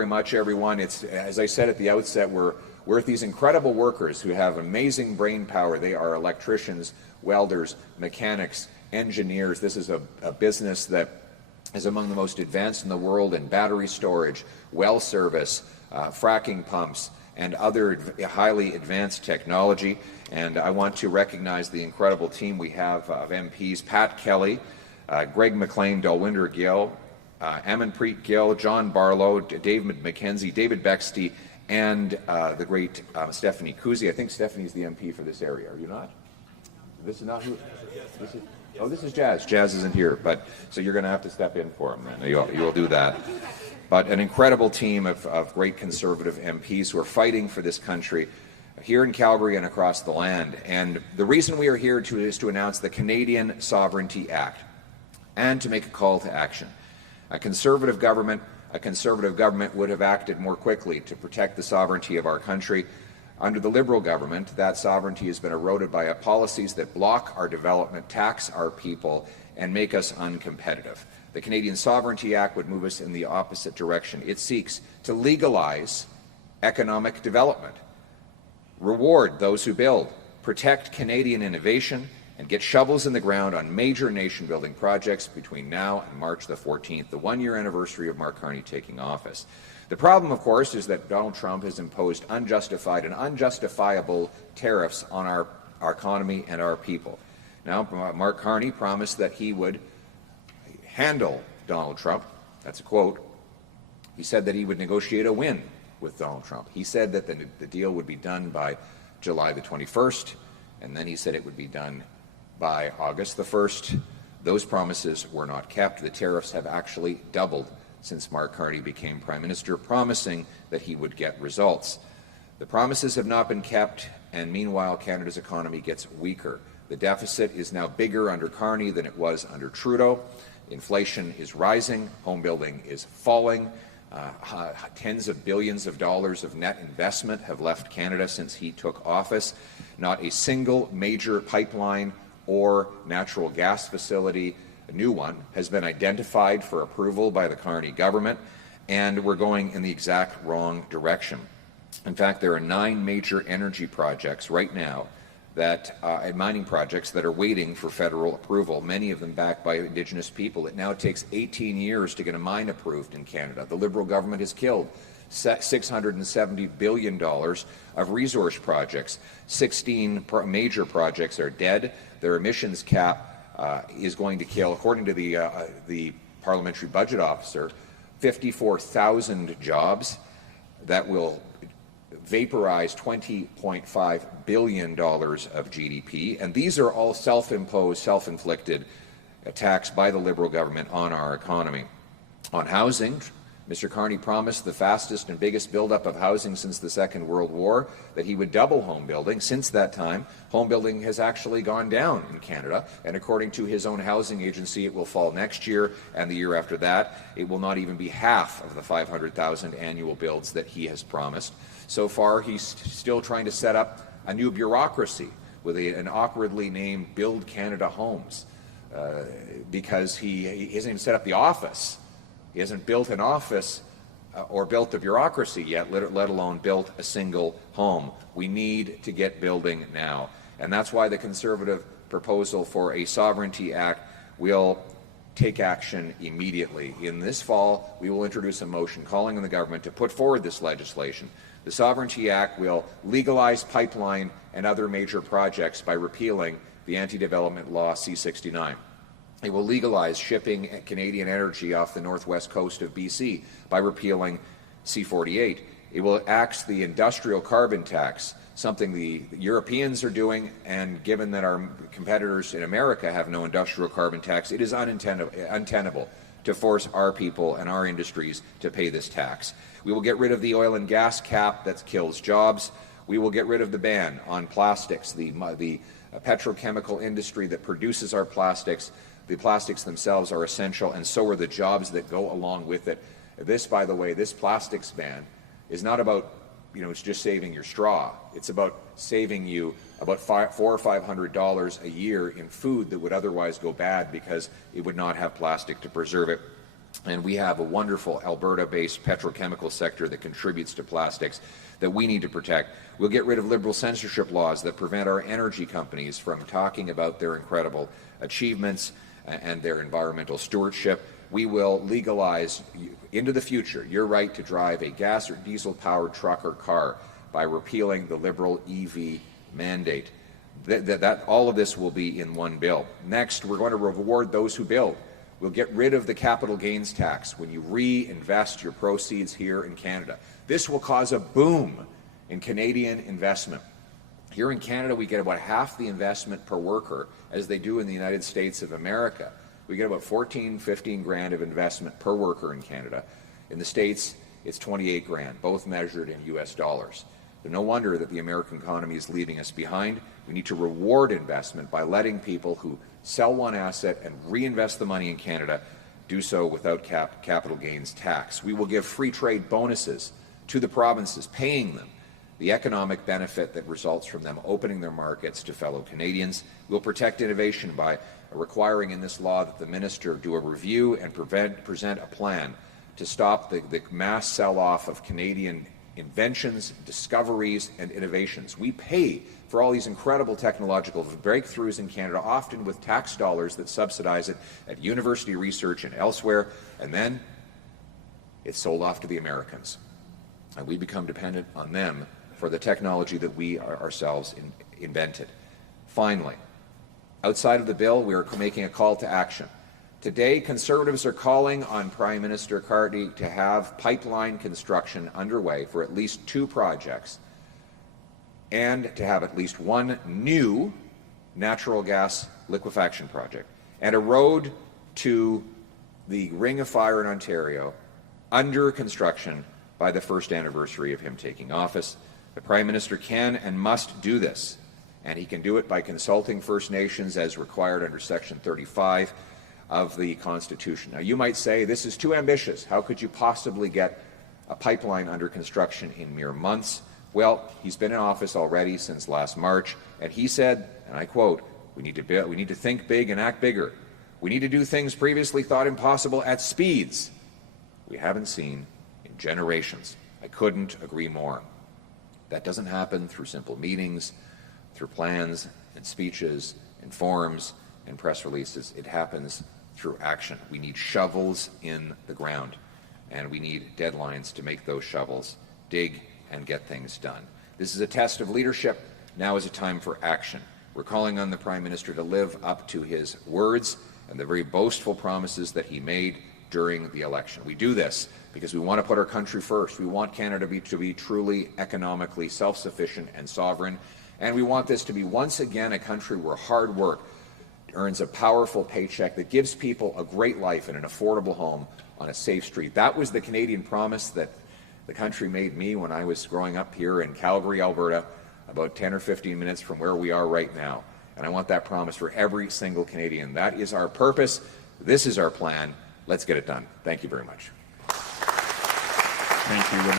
very much, everyone. It's, as I said at the outset, we're with these incredible workers who have amazing brain power. They are electricians, welders, mechanics, engineers. This is a business that is among the most advanced in the world in battery storage, well service, fracking pumps, and other highly advanced technology. And I want to recognize the incredible team we have of MPs: Pat Kelly, Greg McLean, Dalwinder Gill, Amanpreet Gill, John Barlow, David McKenzie, David Bexty, and the great Stephanie Kuzi. I think Stephanie's the MP for this area. Are you not? This is not who? This is, oh, this is Jazz. Jazz isn't here, but so you're going to have to step in for him. Then you will do that. But an incredible team of great Conservative MPs who are fighting for this country here in Calgary and across the land. And the reason we are here is to announce the Canadian Sovereignty Act and to make a call to action. A Conservative government would have acted more quickly to protect the sovereignty of our country. Under the Liberal government, that sovereignty has been eroded by policies that block our development, tax our people, and make us uncompetitive. The Canadian Sovereignty Act would move us in the opposite direction. It seeks to legalize economic development, reward those who build, protect Canadian innovation, and get shovels in the ground on major nation-building projects between now and March the 14th, the one-year anniversary of Mark Carney taking office. The problem, of course, is that Donald Trump has imposed unjustified and unjustifiable tariffs on our economy and our people. Now, Mark Carney promised that he would handle Donald Trump. That's a quote. He said that he would negotiate a win with Donald Trump. He said that the deal would be done by July the 21st, and then he said it would be done by August the 1st. Those promises were not kept. The tariffs have actually doubled since Mark Carney became Prime Minister, promising that he would get results. The promises have not been kept, and meanwhile Canada's economy gets weaker. The deficit is now bigger under Carney than it was under Trudeau. Inflation is rising, home building is falling. Tens of billions of dollars of net investment have left Canada since he took office. Not a single major pipeline or natural gas facility, a new one, has been identified for approval by the Carney government, and we're going in the exact wrong direction. In fact, there are 9 major energy projects right now mining projects that are waiting for federal approval, many of them backed by Indigenous people. It now takes 18 years to get a mine approved in Canada. The Liberal government has killed $670 billion of resource projects. 16 major projects are dead. Their emissions cap is going to kill, according to the parliamentary budget officer, 54,000 jobs. That will vaporize $20.5 billion of GDP, and these are all self-imposed, self-inflicted attacks by the Liberal government on our economy. On housing, Mr. Carney promised the fastest and biggest buildup of housing since the Second World War, that he would double home building. Since that time, home building has actually gone down in Canada, and according to his own housing agency, it will fall next year, and the year after that, it will not even be half of the 500,000 annual builds that he has promised. So far, he's still trying to set up a new bureaucracy with an awkwardly named Build Canada Homes, because he hasn't even set up the office. He hasn't built an office or built the bureaucracy yet, let alone built a single home. We need to get building now. And that's why the Conservative proposal for a Sovereignty Act will take action immediately. In this fall, we will introduce a motion calling on the government to put forward this legislation. The Sovereignty Act will legalize pipeline and other major projects by repealing the anti-development law C-69. It will legalize shipping Canadian energy off the northwest coast of BC by repealing C-48. It will axe the industrial carbon tax, something the Europeans are doing, and given that our competitors in America have no industrial carbon tax, it is untenable to force our people and our industries to pay this tax. We will get rid of the oil and gas cap that kills jobs. We will get rid of the ban on plastics, the petrochemical industry that produces our plastics. The plastics themselves are essential, and so are the jobs that go along with it. This, by the way, this plastics ban is not about, it's just saving your straw. It's about saving you about $400 or $500 a year in food that would otherwise go bad because it would not have plastic to preserve it. And we have a wonderful Alberta-based petrochemical sector that contributes to plastics that we need to protect. We'll get rid of liberal censorship laws that prevent our energy companies from talking about their incredible achievements and their environmental stewardship. We will legalize into the future your right to drive a gas or diesel-powered truck or car by repealing the liberal EV mandate. All of this will be in one bill. Next, we're going to reward those who build. We'll get rid of the capital gains tax when you reinvest your proceeds here in Canada. This will cause a boom in Canadian investment. Here in Canada, we get about half the investment per worker as they do in the United States of America. We get about 14, 15 grand of investment per worker in Canada. In the States, it's 28 grand, both measured in US dollars. No wonder that the American economy is leaving us behind. We need to reward investment by letting people who sell one asset and reinvest the money in Canada do so without capital gains tax. We will give free trade bonuses to the provinces, paying them the economic benefit that results from them opening their markets to fellow Canadians. We'll protect innovation by requiring in this law that the minister do a review and present a plan to stop the mass sell-off of Canadian inventions, discoveries, and innovations. We pay for all these incredible technological breakthroughs in Canada, often with tax dollars that subsidize it at university research and elsewhere, and then it's sold off to the Americans. And we become dependent on them for the technology that we ourselves invented. Finally, outside of the bill, we are making a call to action. Today, Conservatives are calling on Prime Minister Carney to have pipeline construction underway for at least 2 projects and to have at least 1 new natural gas liquefaction project and a road to the Ring of Fire in Ontario under construction by the first anniversary of him taking office. The Prime Minister can and must do this, and he can do it by consulting First Nations as required under Section 35 of the Constitution. Now, you might say this is too ambitious. How could you possibly get a pipeline under construction in mere months? Well, he's been in office already since last March, and he said, and I quote, we need to think big and act bigger. We need to do things previously thought impossible at speeds we haven't seen in generations. I couldn't agree more. That doesn't happen through simple meetings, through plans and speeches and forums and press releases. It happens through action. We need shovels in the ground, and we need deadlines to make those shovels dig and get things done. This is a test of leadership. Now is a time for action. We're calling on the Prime Minister to live up to his words and the very boastful promises that he made during the election. We do this because we want to put our country first. We want Canada to be truly economically self-sufficient and sovereign, and we want this to be once again a country where hard work earns a powerful paycheck that gives people a great life and an affordable home on a safe street. That was the Canadian promise that the country made me when I was growing up here in Calgary, Alberta, about 10 or 15 minutes from where we are right now. And I want that promise for every single Canadian. That is our purpose. This is our plan. Let's get it done. Thank you very much. Thank you.